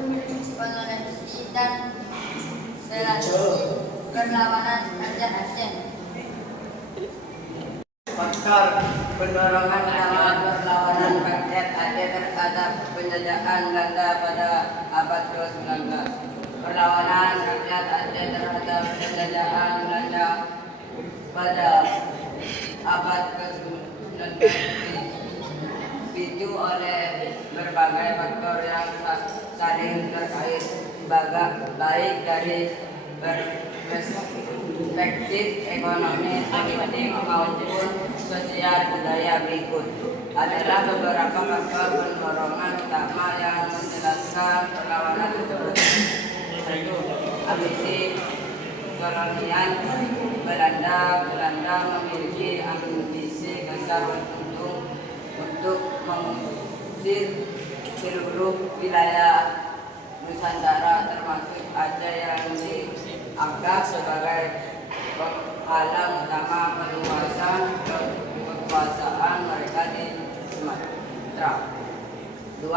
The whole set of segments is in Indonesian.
Toleransi dan relasi perlawanan rakyat Aceh. Faktor pendorongan dalam perlawanan rakyat Aceh terhadap penjajahan Belanda pada abad ke-19. Perlawanan rakyat Aceh terhadap penjajahan Belanda pada abad ke-19 dipicu oleh berbagai faktor yang saling terkait, baik dari perspektif ekonomi, politik maupun sosial budaya. Berikut adalah beberapa faktor pendorongan utama yang menjelaskan perlawanan tersebut. 1. Ambisi kolonial Belanda memiliki ambisi besar untuk mengusir seluruh wilayah Nusantara termasuk Aceh yang dianggap sebagai penghalang utama perluasan kekuasaan mereka di Sumatera. 2.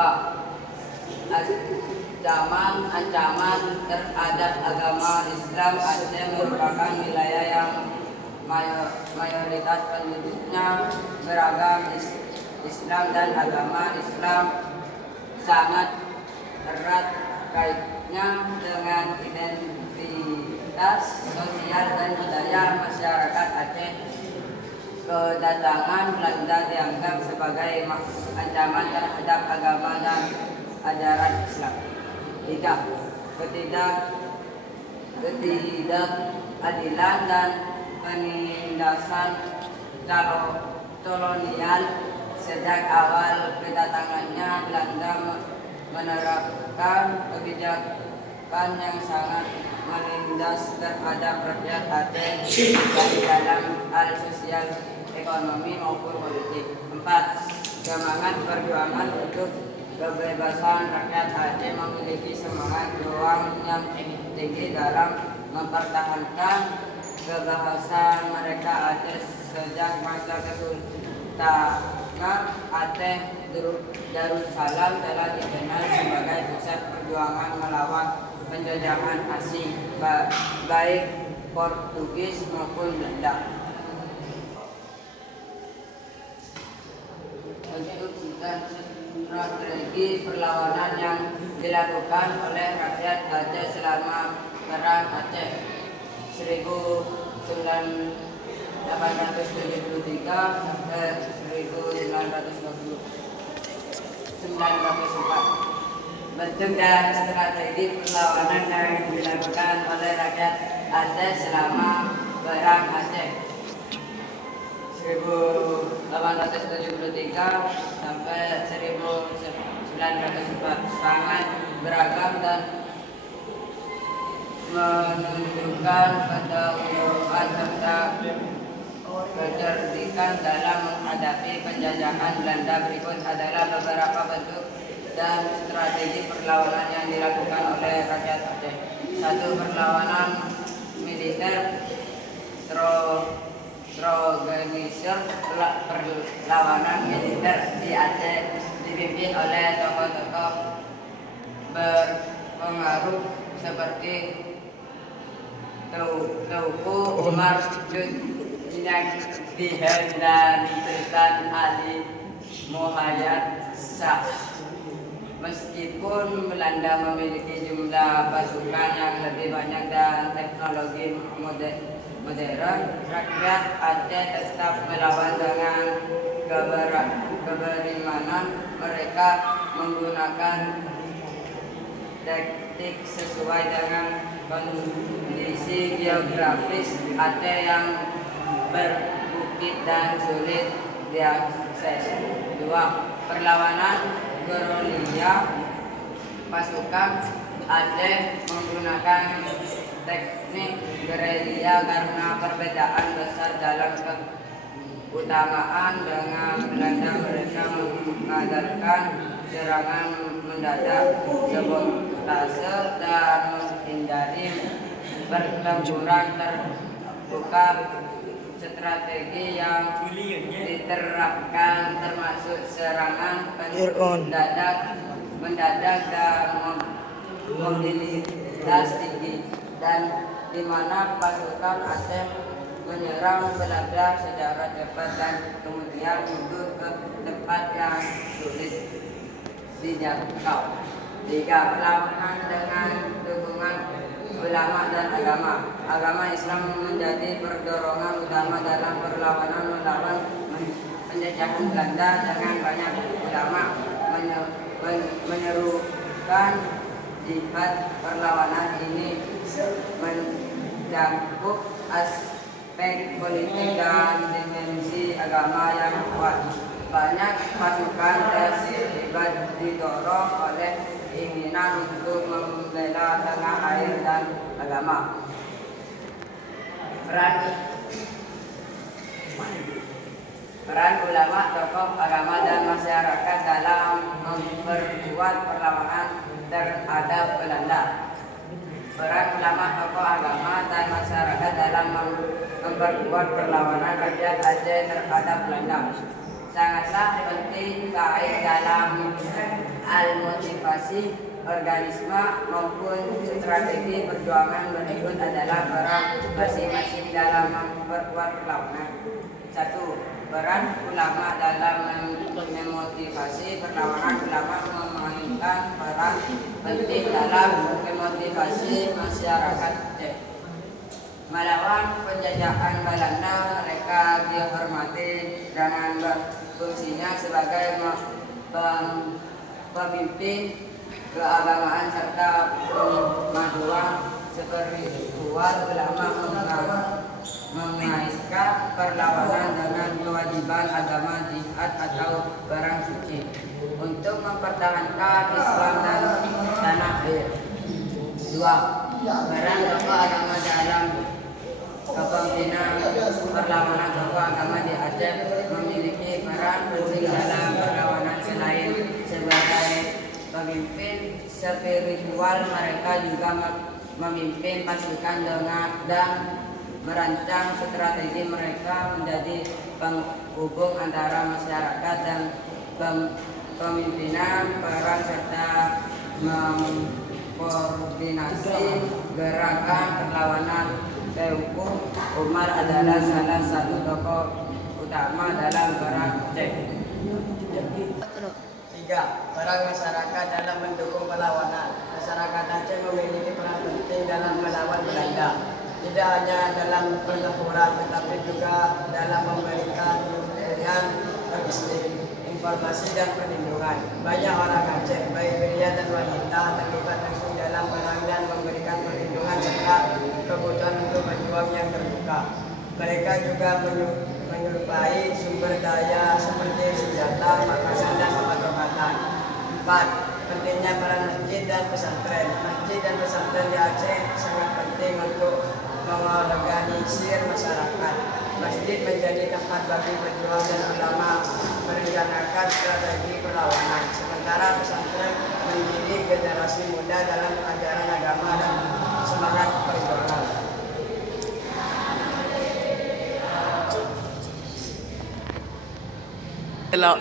Ancaman terhadap agama Islam. Aceh merupakan wilayah yang mayoritas penduduknya beragam Islam, dan agama Islam sangat erat kaitnya dengan identitas sosial dan budaya masyarakat Aceh. Kedatangan Belanda dianggap sebagai ancaman terhadap agama dan ajaran Islam. 3. Ketidakadilan dan penindasan kolonial. Sejak awal kedatangannya, Belanda menerapkan kebijakan yang sangat menindas terhadap rakyat Aceh dari dalam hal sosial, ekonomi maupun politik. 4. Semangat perjuangan untuk kebebasan. Rakyat Aceh memiliki semangat juang yang tinggi dalam mempertahankan kebebasan mereka. Aceh sejak masa kesultanan Aceh Darussalam telah dikenal sebagai pusat perjuangan melawan penjajahan asing, baik Portugis maupun Belanda. Strategi perlawanan yang dilakukan oleh rakyat Aceh selama Perang Aceh 1873 sampai 1904. Bentuk dan strategi perlawanan yang dilakukan oleh rakyat Aceh selama Perang Aceh 1873 sampai 1904 sangat beragam dan menunjukkan ketangguhan serta kecerdikan dalam menghadapi penjajahan Belanda. Berikut adalah beberapa bentuk dan strategi perlawanan yang dilakukan oleh rakyat Aceh. 1. Perlawanan militer terorganisir. Perlawanan militer di Aceh dipimpin oleh tokoh-tokoh berpengaruh seperti Teuku Umar Dihen dan Sultan Ali Muhayyad Shah. Meskipun Belanda memiliki jumlah pasukan yang lebih banyak dan teknologi modern, rakyat Aceh tetap melawan dengan keberimanan. Mereka menggunakan taktik sesuai dengan kondisi geografis Aceh yang berbukit dan sulit diakses. 2. Perlawanan gerilya. Pasukan Aceh menggunakan teknik gerilya karena perbedaan besar dalam keutamaan dengan Belanda. Mereka mengandalkan serangan mendadak, sabotase, dan menghindari pertempuran terbuka. Strategi yang diterapkan termasuk serangan mendadak dan mobilitas tinggi dan di mana pasukan Aceh menyerang Belanda secara cepat dan kemudian mundur ke tempat yang sulit dijangkau. 3. Perlawanan dengan dukungan ulama dan agama. Agama Islam menjadi perdorongan utama dalam perlawanan melawan penjajahan Belanda dengan banyak ulama menyerukan jihad. Perlawanan ini mencakup aspek politik dan dimensi agama yang kuat. Banyak pasukan terlibat didorong oleh keinginan untuk membela tanah air dan agama. Peran ulama, tokoh agama dan masyarakat dalam memperkuat perlawanan terhadap Belanda. Peran ulama, tokoh agama dan masyarakat dalam memperkuat perlawanan rakyat Aceh terhadap Belanda sangatlah penting, baik dalam motivasi organisme maupun strategi perjuangan. Berikut adalah peran masing-masing dalam memperkuat perlawanan. 1. Peran ulama dalam memotivasi perlawanan. Ulama memainkan peran penting dalam memotivasi masyarakat Aceh melawan penjajahan Belanda. Mereka dihormati dengan fungsinya sebagai pemimpin keagamaan serta pemajuan spiritual. Ulama mengaitkan perlawanan dengan kewajiban agama jihad atau perang suci untuk mempertahankan Islam dan tanah air. 2. Peran tokoh agama dalam kepemimpinan perlawanan. Tokoh agama di Aceh memiliki peran penting dalam perlawanan. Selain sebagai pemimpin spiritual, mereka juga memimpin pasukan dan merancang strategi. Mereka menjadi penghubung antara masyarakat dan pemimpinan perang serta mengkoordinasi gerakan perlawanan. Teuku Umar adalah salah satu tokoh utama dalam perang Aceh. 3. Peran masyarakat dalam mendukung perlawanan. Masyarakat Aceh memiliki peran penting dalam melawan Belanda, tidak hanya dalam pertempuran tetapi juga dalam memberikan pemberian logistik, informasi dan perlindungan. Banyak orang Aceh, baik pria dan wanita, terlibat langsung dalam perang dan memberikan perlindungan serta kebutuhan untuk berjuang yang terbuka. Mereka juga menyerupai sumber daya seperti senjata, makanan dan obat-obatan. 4. Pentingnya peran masjid dan pesantren. Masjid dan pesantren di Aceh sangat penting untuk mengorganisir masyarakat. Masjid menjadi tempat bagi pejuang dan ulama merencanakan strategi perlawanan, sementara pesantren mendidik generasi muda dalam ajaran agama dan semangat perjuangan. Hello.